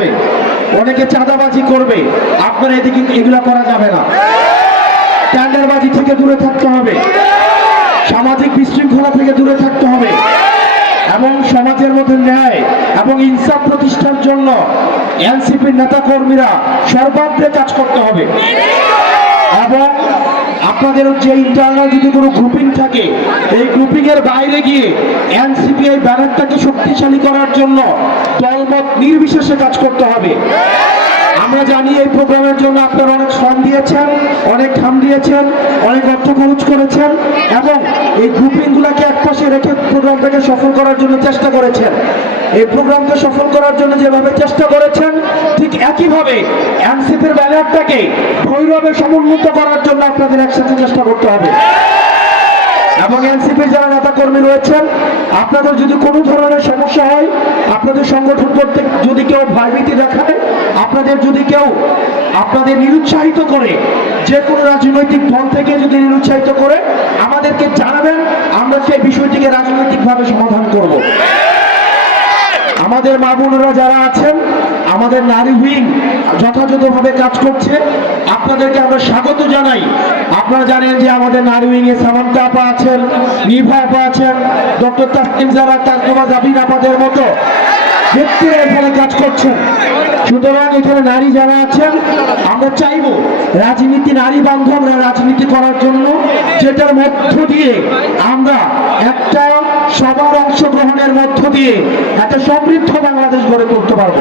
হবে অনেকে চাঁদাবাজি করবে। আপনারা এদিকে এগুলো করা যাবে না। টেন্ডারবাজি থেকে দূরে থাকতে হবে। সামাজিক বিশৃঙ্খলা থেকে দূরে থাকতে হবে। এবং সমাজের মধ্যে ন্যায় এবং ইনসাফ প্রতিষ্ঠার জন্য এনসিপির নেতা কর্মীরা সর্বাগ্রে কাজ করতে হবে। এবং আপনাদের যে ইন্টারনাল যদি কোনো গ্রুপিং থাকে, এই এর বাইরে গিয়ে এনসিপি এই ব্যানারটাকে শক্তিশালী করার জন্য দলমত নির্বিশেষে কাজ করতে হবে। আমরা জানি এই প্রোগ্রামের জন্য আপনারা অনেক শ্রম দিয়েছেন, অনেক ঘাম দিয়েছেন, অনেক অর্থ খরচ করেছেন এবং এই গ্রুপিংগুলোকে একপাশে রেখে প্রোগ্রামটাকে সফল করার জন্য চেষ্টা করেছেন। এই প্রোগ্রামকে সফল করার জন্য যেভাবে চেষ্টা করেছেন, ঠিক একইভাবে এনসিপির ব্যানারটাকে ভৈরবে সমুন্নত করার জন্য আপনাদের একসাথে চেষ্টা করতে হবে। এবং এনসিপির যারা নেতা কর্মী রয়েছেন, আপনাদের যদি কোনো ধরনের সমস্যা হয়, আপনাদের সংগঠন করতে যদি কেউ ভয়ভীতি দেখায়, আপনাদের যদি কেউ আপনাদের নিরুৎসাহিত করে, যে কোনো রাজনৈতিক দল থেকে যদি নিরুৎসাহিত করে, আমাদেরকে জানাবেন, আমরা সেই বিষয়টিকে রাজনৈতিকভাবে সমাধান করব। আমাদের মা যারা আছেন, আমাদের নারী উইং যথাযথভাবে কাজ করছে, আপনাদেরকে আমরা স্বাগত জানাই। আপনারা জানেন যে আমাদের নারী উইং এ সামান্তা আপা আছেন, নিভা আপা আছেন, ডক্টর তাসলিম যারা তাজমা জাবিন আপাদের মতো। এখানে কাজ করছেন। সুতরাং এখানে নারী যারা আছেন, আমরা চাইব রাজনীতি নারী বান্ধব রাজনীতি করার জন্য, যেটার মধ্য দিয়ে আমরা একটা সবার অংশগ্রহণের মধ্য দিয়ে একটা সমৃদ্ধ বাংলাদেশ গড়ে তুলতে পারব।